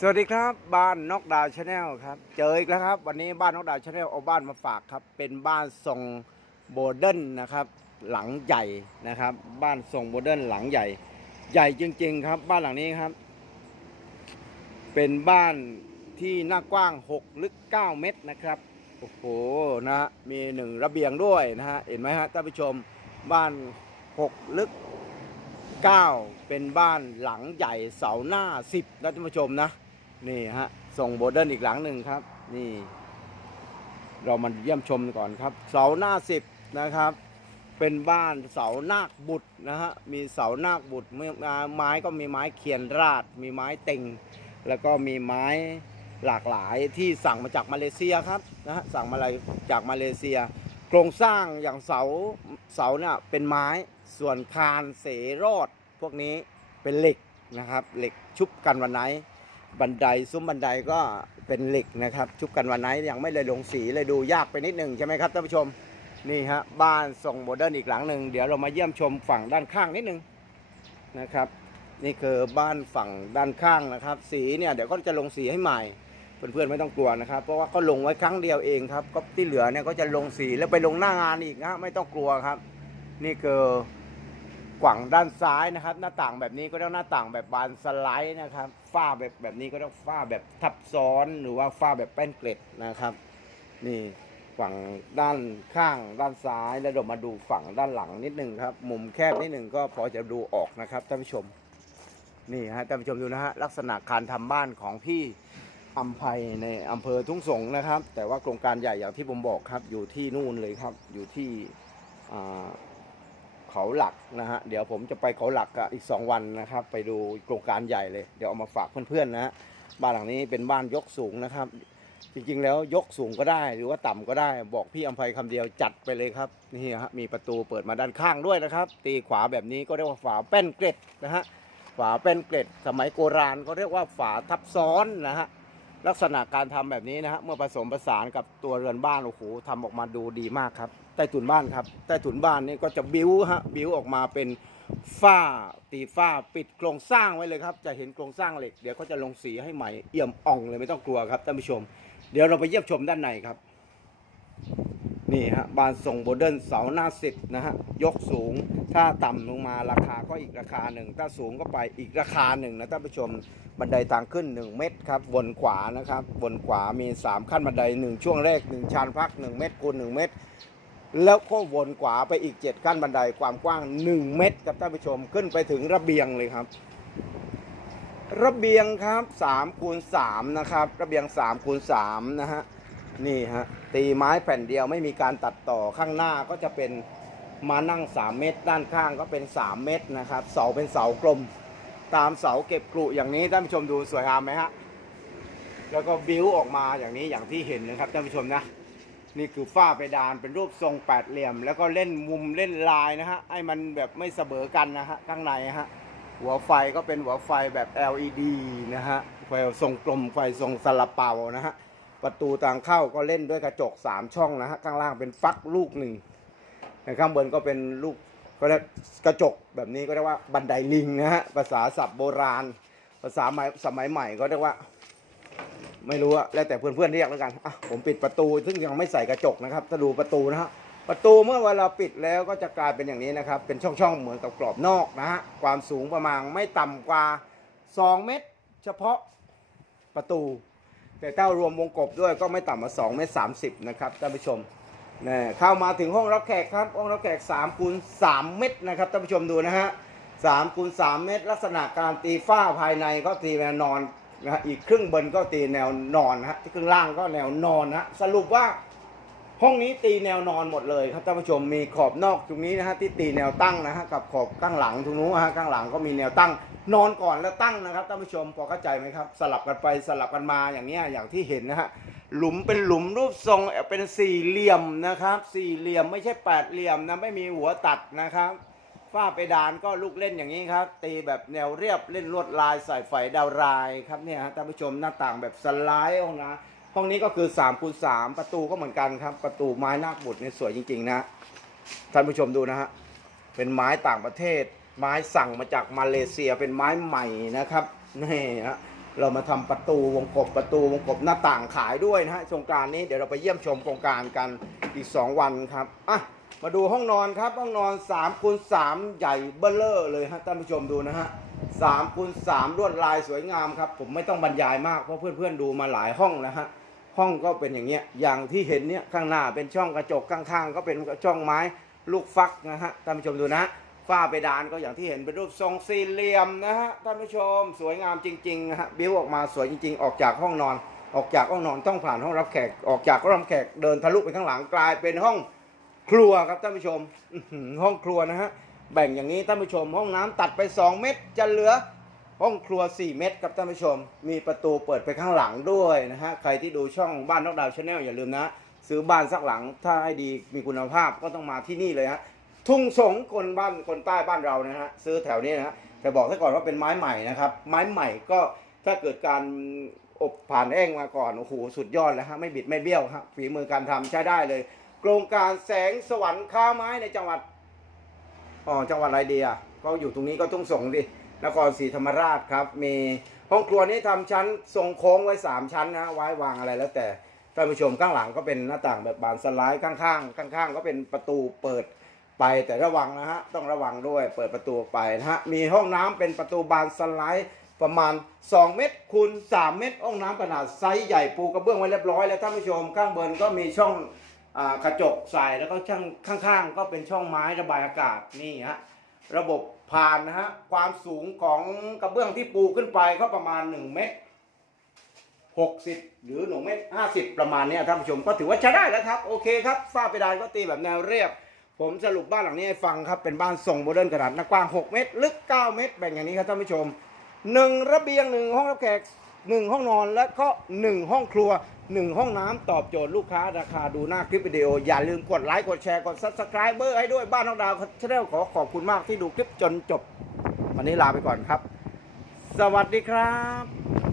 สวัสดีครับบ้านนกดาวชาแนลครับเจออีกแล้วครับ วันนี้บ้านนกดาวชาแนลเอาบ้านมาฝากครับ เป็นบ้านทรงโมเดิร์นนะครับ หลังใหญ่นะครับ บ้านทรงโมเดิร์นหลังใหญ่ ใหญ่จริง ๆ ครับ บ้านหลังนี้ครับ เป็นบ้านที่หน้ากว้าง 6 ลึก 9 เมตรนะครับโอ้โหนะฮะมีหนึ่งระเบียงด้วยนะฮะเห็นไหมฮะท่านผู้ชมบ้าน 6 ลึก 9 เป็นบ้านหลังใหญ่เสาหน้า 10นะท่านผู้ชมนะ นี่ฮะ ส่งโบเดิร์นอีกหลังหนึ่งครับ นี่ เรามาเยี่ยมชมก่อนครับ เสาหน้า10นะครับ เป็นบ้านเสานาคบุตรนะฮะ มีเสานาคบุตรไม้ไม้ก็มีไม้เขียนราด มีไม้เต็ง แล้วก็มีไม้หลากหลายที่สั่งมาจากมาเลเซียครับนะฮะ สั่งมาอะไรจากมาเลเซีย โครงสร้างอย่างเสาเสาเนี่ยเป็นไม้ ส่วนคานเสรอดพวกนี้เป็นเหล็กนะครับ เหล็กชุบกันวันไหน บันไดซุ้มบันไดก็เป็นเหล็กนะครับ ชุบกันวันไหนยังไม่เลยลงสีเลยดูยากไปนิดหนึ่งใช่ไหมครับท่านผู้ชมนี่ฮะบ้านทรงโมเดิร์นอีกหลังหนึ่งเดี๋ยวเรามาเยี่ยมชมฝั่งด้านข้างนิดหนึ่งนะครับ นี่คือบ้านฝั่งด้านข้างนะครับ สีเนี่ยเดี๋ยวก็จะลงสีให้ใหม่เพื่อนๆไม่ต้องกลัวนะครับ เพราะว่าก็ลงไว้ครั้งเดียวเองครับก็ที่เหลือเนี่ยก็จะลงสีแล้วไปลงหน้างานอีกนะไม่ต้องกลัวครับ นี่คือ ขวางด้านซ้ายนะครับ หน้าต่างแบบนี้ก็เรียกหน้าต่างแบบบานสไลด์นะครับฝ้าแบบแบบนี้ก็เรียกฝ้าแบบทับซ้อนหรือว่าฝ้าแบบแป้นเกล็ดนะครับ นี่ฝั่งด้านข้างด้านซ้ายแล้วเรามาดูฝั่งด้านหลังนิดหนึ่งครับ มุมแคบนิดหนึ่งก็พอจะดูออกนะครับท่านผู้ชมนี่ฮะท่านผู้ชมดูนะฮะลักษณะการทำบ้านของพี่อัมภัยในอำเภอทุ่งสงนะครับ แต่ว่าโครงการใหญ่อย่างที่ผมบอกครับ อยู่ที่นู่นเลยครับ อยู่ที่อ่า เขาหลักนะฮะ เดี๋ยวผมจะไปเขาหลักอีก 2 วันนะครับ ไปดูโครงการใหญ่เลย เดี๋ยวเอามาฝากเพื่อนๆนะฮะ บ้านหลังนี้เป็นบ้านยกสูงนะครับ จริงๆแล้วยกสูงก็ได้หรือว่าต่ำก็ได้ บอกพี่อัมภัยคำเดียวจัดไปเลยครับ นี่ฮะ มีประตูเปิดมาด้านข้างด้วยนะครับ ตีขวาแบบนี้ก็เรียกว่าฝาแป้นเกล็ดนะฮะ ฝาเป็นเกล็ด สมัยโบราณเขาเรียกว่าฝาทับซ้อนนะฮะ ลักษณะการทำแบบนี้นะฮะเมื่อผสมผสานกับตัวเรือนบ้านโอ้โหทำออกมาดูดีมากครับใต้ถุนบ้านครับใต้ถุนบ้านนี่ก็จะบิ้วฮะบิ้วออกมาเป็นฝ้าตีฝ้าปิดโครงสร้างไว้เลยครับ จะเห็นโครงสร้างเหล็กเดี๋ยวเขาจะลงสีให้ใหม่เอี่ยมอ่องเลยไม่ต้องกลัวครับท่านผู้ชม เดี๋ยวเราไปเยี่ยมชมด้านในครับ นี่ฮะบานทรงโมเดินเสาหน้าสิบนะฮะยกสูงถ้าต่ำลงมาราคาก็อีกราคาหนึ่งถ้าสูงก็ไปอีกราคาหนึ่งนะท่านผู้ชมบันไดทางขึ้น 1 เมตรครับบนขวานะครับบนขวามี 3 ขั้นบันได 1 ช่วงแรก 1ชานพัก 1 เมตรคูณ1เมตร แล้วก็วนขวาไปอีก 7 ขั้นบันไดความกว้าง 1 เมตรครับท่านผู้ชมขึ้นไปถึงระเบียงเลยครับระเบียงครับ3คูณ3นะครับระเบียง3คูณ3นะฮะ นี่ฮะตีไม้แผ่นเดียวไม่มีการตัดต่อข้างหน้าก็จะเป็นมานั่ง 3 เมตร ด้านข้างก็เป็น 3 เมตรนะครับ เสาเป็นเสากลม ตามเสาเก็บกลุอย่างนี้ท่านผู้ชมดูสวยงามไหมฮะแล้วก็บิ้วออกมาอย่างนี้อย่างที่เห็นนะครับท่านผู้ชมนะนี่คือฝ้าเพดานเป็นรูปทรงแปดเหลี่ยม แล้วก็เล่นมุมเล่นลายนะฮะให้มันแบบไม่เสมอกันนะฮะข้างในฮะหัวไฟก็เป็นหัวไฟแบบ LED นะฮะไฟทรงกลมไฟทรงสลับเป่านะฮะ ประตูทางเข้าก็เล่นด้วยกระจก 3 ช่องนะฮะข้างล่างเป็นฟักลูกหนึ่งในข้างบนก็เป็นลูกก็เรียกกระจกแบบนี้ก็เรียกว่าบันไดลิงนะฮะภาษาศัพท์โบราณ ภาษาใหม่สมัยใหม่ก็เรียกว่า ไม่รู้อะแล้วแต่เพื่อนๆเรียกแล้วกันอะผมปิดประตูซึ่งยังไม่ใส่กระจกนะครับถ้าดูประตูนะฮะประตูเมื่อเวลาปิดแล้วก็จะกลายเป็นอย่างนี้นะครับ เป็นช่องๆ เหมือนกับกรอบนอกนะฮะความสูงประมาณไม่ต่ำกว่า 2 เมตร เฉพาะประตู แต่ถ้ารวมวงกบด้วยก็ไม่ต่ำกว่า2เมตร30นะครับท่านผู้ชมนี่เข้ามาถึงห้องรับแขกครับห้องรับแขก3คูณ3เมตรนะครับท่านผู้ชมดูนะฮะ3คูณ3เมตร ลักษณะการตีฝ้าภายในก็ตีแนวนอนนะฮะอีกครึ่งบนก็ตีแนวนอนนะฮะที่ครึ่งล่างก็แนวนอนฮะสรุปว่า ห้องนี้ตีแนวนอนหมดเลยครับท่านผู้ชมมีขอบนอกตรงนี้นะฮะที่ตีแนวตั้งนะฮะกับขอบข้างหลังตรงนู้นนะฮะข้างหลังก็มีแนวตั้ง นอนก่อนแล้วตั้งนะครับท่านผู้ชมพอเข้าใจไหมครับ สลับกันไปสลับกันมาอย่างเนี้ยอย่างที่เห็นนะฮะหลุมเป็นหลุมรูปทรงเป็นสี่เหลี่ยมนะครับสี่เหลี่ยมไม่ใช่แปดเหลี่ยมนะไม่มีหัวตัดนะครับฝ้าเพดานก็ลูกเล่นอย่างนี้ครับ ตีแบบแนวเรียบเล่นลวดลายใส่ไฟดาวรายครับเนี่ยฮะท่านผู้ชมหน้าต่างแบบสไลด์ห้องนะ ห้องนี้ก็คือ3คูณ3ประตูก็เหมือนกันครับ ประตูไม้นาคบุตรเนี่ยสวยจริงๆนะท่านผู้ชมดูนะฮะเป็นไม้ต่างประเทศ ไม้สั่งมาจากมาเลเซียเป็นไม้ใหม่นะครับนี่ฮะเรามาทำประตูวงกบประตูวงกบหน้าต่างขายด้วยนะฮะสงการนี้เดี๋ยวเราไปเยี่ยมชมโครงการกันอีก 2 วันครับอะมาดูห้องนอนครับ ห้องนอน3คูณ3ใหญ่เบ้อเลอร์เลยฮะท่านผู้ชมดูนะฮะ 3คูณ3ลวดลายสวยงามครับผมไม่ต้องบรรยายมากเพราะเพื่อนๆดูมาหลายห้องนะฮะห้องก็เป็นอย่างเงี้ยอย่างที่เห็นเนี่ยข้างหน้าเป็นช่องกระจกข้างๆ ก็เป็นช่องไม้ลูกฟักนะฮะท่านผู้ชมดูนะฝ้าเพดานก็อย่างที่เห็นเป็นรูปทรงสี่เหลี่ยมนะฮะท่านผู้ชมสวยงามจริงๆนะฮะบิวออกมาสวยจริง ๆ ออกจากห้องนอน ออกจากห้องนอนต้องผ่านห้องรับแขกออกจากห้องรับแขกเดินทะลุไปข้างหลังกลายเป็นห้องครัวครับท่านผู้ชมห้องครัวนะฮะ แบ่งอย่างนี้ท่านผู้ชม ห้องน้ำตัดไป 2 เมตร จะเหลือห้องครัว 4 เมตรครับท่านผู้ชม มีประตูเปิดไปข้างหลังด้วยนะฮะใครที่ดูช่องบ้านนอกดาวชาแนลอย่าลืมนะ ซื้อบ้านสักหลังถ้าให้ดีมีคุณภาพก็ต้องมาที่นี่เลยฮะทุ่งสงคนบ้านคนใต้บ้านเรานะฮะซื้อแถวนี้นะฮะแต่บอกซะก่อนว่าเป็นไม้ใหม่นะครับ ไม้ใหม่ก็ถ้าเกิดการอบผ่านแห้งมาก่อนโอ้โหสุดยอดแล้วฮะไม่บิดไม่เบี้ยวฮะฝีมือการทำใช้ได้เลย โครงการแสงสวรรค์ค้าไม้ในจังหวัด อ๋อจังหวัดอะไรดีอะก็อยู่ตรงนี้ก็ต้องส่งดินครศรีธรรมราชครับ มีห้องครัวนี้ทำชั้นทรงโค้งไว้ 3 ชั้นนะไว้วางอะไรแล้วแต่ท่านผู้ชมข้างหลังก็เป็นหน้าต่างแบบบานสไลด์ข้างๆข้าง ๆ ก็เป็นประตูเปิดไปแต่ระวังนะฮะต้องระวังด้วยเปิดประตูไปนะฮะมีห้องน้ำเป็นประตูบานสไลด์ประมาณ 2 เมตรคูณ3เมตรห้องน้ำขนาดไซส์ใหญ่ปูกระเบื้องไว้เรียบร้อยแล้วท่านผู้ชมข้างบนก็มีช่อง กระจกใส่แล้วก็ช่างข้าง ๆ ก็เป็นช่องไม้ระบายอากาศนี่ฮะระบบผ่านนะฮะความสูงของกระเบื้องที่ปูขึ้นไปก็ประมาณ 1 เมตร 60 หรือ1เมตร 50 ประมาณนี้ท่านผู้ชมก็ถือว่าใช้ได้แล้วครับ โอเคครับฝ้าเพดานก็ตีแบบแนวเรียบ ผมสรุปบ้านหลังนี้ให้ฟังครับ เป็นบ้านทรงโมเดิร์นขนาดหน้ากว้าง 6 เมตร ลึก 9 เมตรแบ่งอย่างนี้ครับท่านผู้ชม 1 ระเบียง 1 ห้องรับแขก 1 ห้องนอนและก็ 1 ห้องครัว 1 ห้องน้ำตอบโจทย์ลูกค้าราคาดูหน้าคลิปวิดีโอ อย่าลืมกดไลค์กดแชร์กด subscribe ให้ด้วยบ้านน้องดาวชาแนลขอขอบคุณมากที่ดูคลิปจนจบ วันนี้ลาไปก่อนครับ สวัสดีครับ